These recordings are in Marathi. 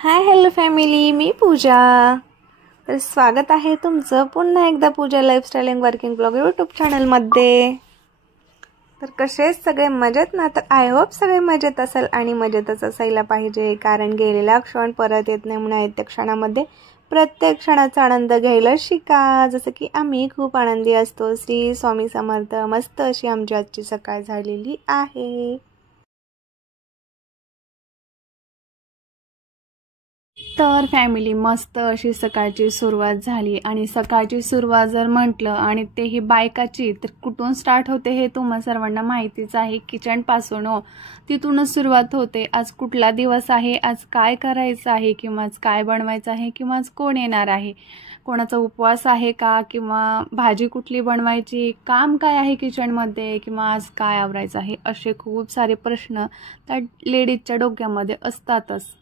हाय हॅलो फॅमिली, मी पूजा। तर स्वागत आहे तुमचं पुन्हा एकदा Pooja lifestyle and working blog YouTube चॅनलमध्ये। तर कसे सगळे मजेत ना? तर आय होप सगळे मजेत असाल आणि मजेतच असायला पाहिजे, कारण गेलेला क्षण परत येत नाही म्हणून येत्या क्षणामध्ये प्रत्येक क्षणाचा आनंद घ्यायला शिका, जसं की आम्ही खूप आनंदी असतो। श्री स्वामी समर्थ। मस्त अशी आमची आजची सकाळ झालेली आहे। तर फॅमिली मस्त अशी सकाळची सुरुवात झाली आणि सकाळची सुरुवात जर म्हटलं आणि तेही बायकाची, तर कुठून स्टार्ट होते हे तुम्हा सर्वांना माहितीच आहे। किचन पासून तिथूनच सुरुवात होते। आज कुठला दिवस आहे, आज काय करायचं आहे, किंवा आज काय बनवायचं आहे, किंवा आज कोण येणार आहे, कोणाचा उपवास आहे का, किंवा भाजी कुठली बनवायची, काम काय आहे किचनमध्ये, किंवा आज काय आवरायचं आहे, असे खूप सारे प्रश्न त्या लेडीजच्या डोक्यामध्ये असतातच।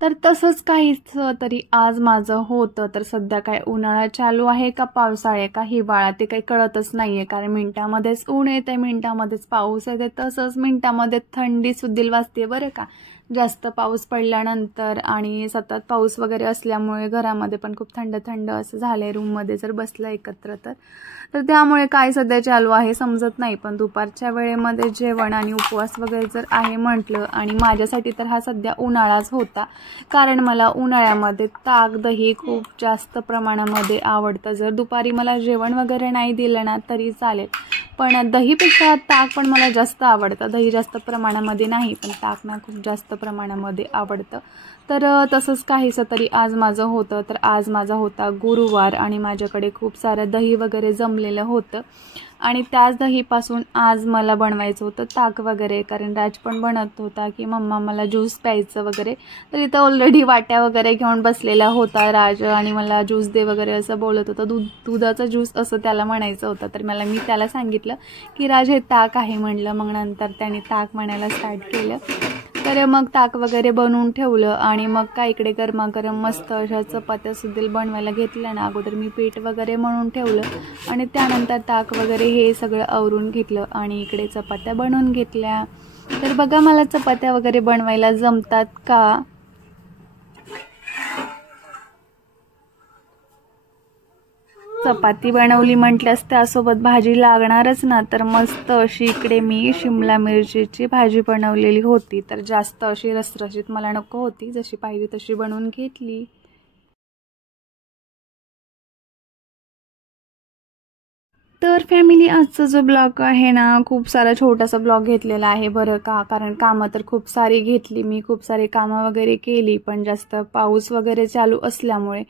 तर तसंच काहीच तरी आज माझं होतं। तर सध्या काय उन्हाळा चालू आहे का पावसाळा का हिवाळा ते काही कळतच नाहीये, कारण मिनिटामध्येच ऊन येते, मिनिटामध्येच पाऊस येते, तसंच मिनिटामध्ये थंडी सुद्धा वाजते बरं का। जास्त पाऊस पडल्यानंतर आणि सतत पाऊस वगैरे असल्यामुळे घरामध्ये पण खूप थंड थंड असं झालंय, रूममध्ये जर बसलं एकत्र तर त्यामुळे काय सध्या चालू आहे समजत नाही। पण दुपारच्या वेळेमध्ये जेवण आणि उपवास वगैरे जर आहे म्हटलं, आणि माझ्यासाठी तर हा सध्या उन्हाळाच होता, कारण मला उन्हाळ्यामध्ये ताक दही खूप जास्त प्रमाणामध्ये आवडतं। जर दुपारी मला जेवण वगैरे नाही दिलं ना तरी चालेल, पण दहीपेक्षा ताक पण मला जास्त आवडतं। दही जास्त प्रमाणामध्ये नाही, पण ताक ना खूप जास्त प्रमाणामध्ये आवडतं। तर तसंच काहीसं तरी आज माझं होतं। तर आज माझा होता गुरुवार आणि माझ्याकडे खूप सारं दही वगैरे जमलेलं होतं, आणि त्याच दहीपासून आज मला बनवायचं होतं ताक वगैरे, कारण राज पण बनत होता की मम्मा मला ज्यूस प्यायचं वगैरे। तर इथं ऑलरेडी वाट्या वगैरे घेऊन बसलेला होता राज, आणि मला ज्यूस दे वगैरे असं बोलत होता। दुधाचा ज्यूस असं त्याला म्हणायचं होतं। तर मी त्याला सांगितलं की राज हे ताक आहे म्हणलं। मग नंतर त्याने ताक म्हणायला स्टार्ट केलं। तर मग ताक वगैरे बनवून ठेवलं, आणि मग काय इकडे गरमागरम मस्त अशा चपात्या सुद्धा बनवायला घेतल्या ना। अगोदर मी पीठ वगैरे मळून ठेवलं, आणि त्यानंतर ताक वगैरे हे सगळं आवरून घेतलं, आणि इकडे चपात्या बनवून घेतल्या। तर बघा मला चपात्या वगैरे बनवायला जमतात का? चपाती बनवली म्हटल्यास त्यासोबत भाजी लागणारच ना। तर मस्त अशी इकडे मी शिमला मिरचीची भाजी बनवलेली होती। तर जास्त अशी रसरशीत मला नको होती, जशी पाहिजे तशी बनवून घेतली। तर फॅमिली आजचा जो ब्लॉग आहे ना, खूप सारा छोटासा ब्लॉग घेतलेला आहे बरं का, कारण कामं तर खूप सारी घेतली मी, खूप सारी कामं वगैरे केली, पण जास्त पाऊस वगैरे चालू असल्यामुळे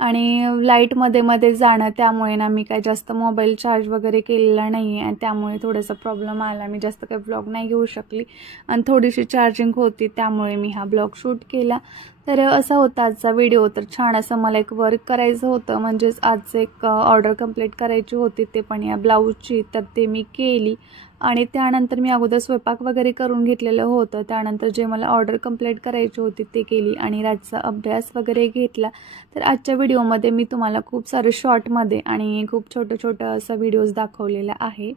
आणि लाईट मध्ये जाणं, त्यामुळे ना मी काय जास्त मोबाईल चार्ज वगैरे केलेला नाही आहे, आणि त्यामुळे थोडासा प्रॉब्लेम आला। मी जास्त काही ब्लॉग नाही घेऊ शकली, आणि थोडीशी चार्जिंग होती, त्यामुळे मी हा ब्लॉग शूट केला। तर असा होता आजचा व्हिडिओ। तर छान असं मला एक वर्क करायचं होतं, म्हणजेच आज एक ऑर्डर कंप्लीट करायची होती, ते पण या ब्लाऊजची। तर ते मी केली, आणि त्यानंतर मी अगोदर स्वयंपाक वगैरे करून घेतलेलं होतं। त्यानंतर जे मला ऑर्डर कंप्लीट करायची होती ते केली, आणि रातचा अभ्यास वगैरे घेतला। तर आजच्या व्हिडिओमध्ये मी तुम्हाला खूप सारे शॉर्टमध्ये आणि खूप छोटं असं व्हिडिओज दाखवलेला आहे।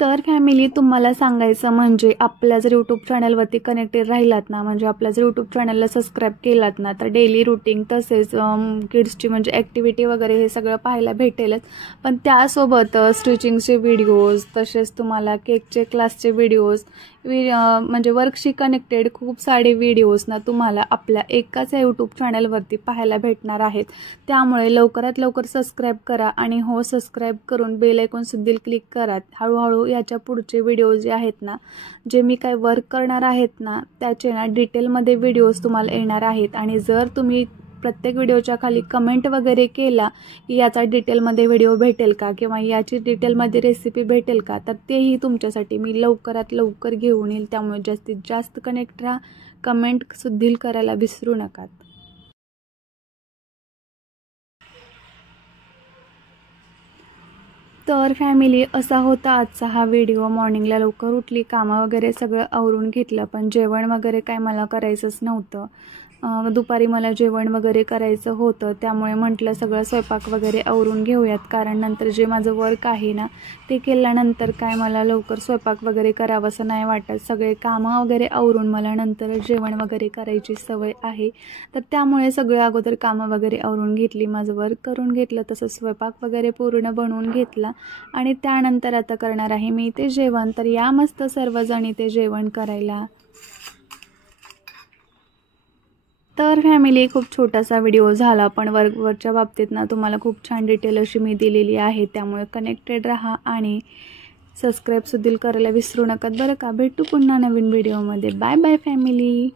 तर फॅमिली तुम्हाला सांगायचं म्हणजे, आपल्या जर यूट्यूब चॅनलवरती कनेक्टेड राहिलात ना, म्हणजे आपल्या जर यूट्यूब चॅनलला सबस्क्राईब केलात ना, तर डेली रुटीन तसेच किड्सची म्हणजे ॲक्टिव्हिटी वगैरे हे सगळं पाहायला भेटेलच। पण त्यासोबत स्टिचिंगचे व्हिडिओज, तसेच तुम्हाला केकचे क्लासचे व्हिडिओज, म्हणजे वर्कशी कनेक्टेड खूप सारे व्हिडिओज ना तुम्हाला आपल्या एकाच यूट्यूब चॅनलवरती पाहायला भेटणार आहेत। त्यामुळे लवकरात लवकर सबस्क्राईब करा, आणि हो सबस्क्राईब करून बेल आयकॉन सुद्धा क्लिक करा। हळूहळू याच्या पुढचे व्हिडिओज जे आहेत ना, जे मी काय वर्क करणार आहेत ना, त्याचे ना डिटेलमध्ये व्हिडिओज तुम्हाला येणार आहेत। आणि जर तुम्ही प्रत्येक व्हिडिओच्या खाली कमेंट वगैरे केला की याचा डिटेलमध्ये व्हिडिओ भेटेल का, किंवा याची डिटेलमध्ये रेसिपी भेटेल का, तर तेही तुमच्यासाठी मी लवकरात लवकर घेऊन येईल। त्यामुळे जास्तीत जास्त कनेक्ट राहा, कमेंट सुद्धा करायला विसरू नका। तर फॅमिली असा होता आजचा हा व्हिडिओ। मॉर्निंगला लवकर उठली, कामं वगैरे सगळं आवरून घेतलं, पण जेवण वगैरे काय मला करायचंच नव्हतं। दुपारी मला जेवण वगैरे करायचं होतं, त्यामुळे म्हटलं सगळं स्वयंपाक वगैरे आवरून घेऊयात, कारण नंतर जे माझं वर्क आहे ना ते केल्यानंतर काय मला लवकर स्वयंपाक वगैरे करावंसं नाही वाटत. सगळे कामं वगैरे आवरून मला नंतर जेवण वगैरे करायची सवय आहे, तर त्यामुळे सगळे अगोदर कामं वगैरे आवरून घेतली, माझं वर्क करून घेतलं, तसंच स्वयंपाक वगैरे पूर्ण बनवून घेतला आणि त्यानंतर आता करणार आहे मी ते जेवण. तर या मस्त सर्वजणी ते जेवण करायला. तर फॅमिली, खूप छोटासा व्हिडिओ झाला, पण वर्कच्या बाबतीत ना तुम्हाला खूप छान डिटेल अशी मी दिलेली आहे, त्यामुळे कनेक्टेड राहा आणि सबस्क्राईब सुद्धा करायला विसरू नका बरं का. भेटू पुन्हा नवीन व्हिडिओमध्ये. Bye bye family.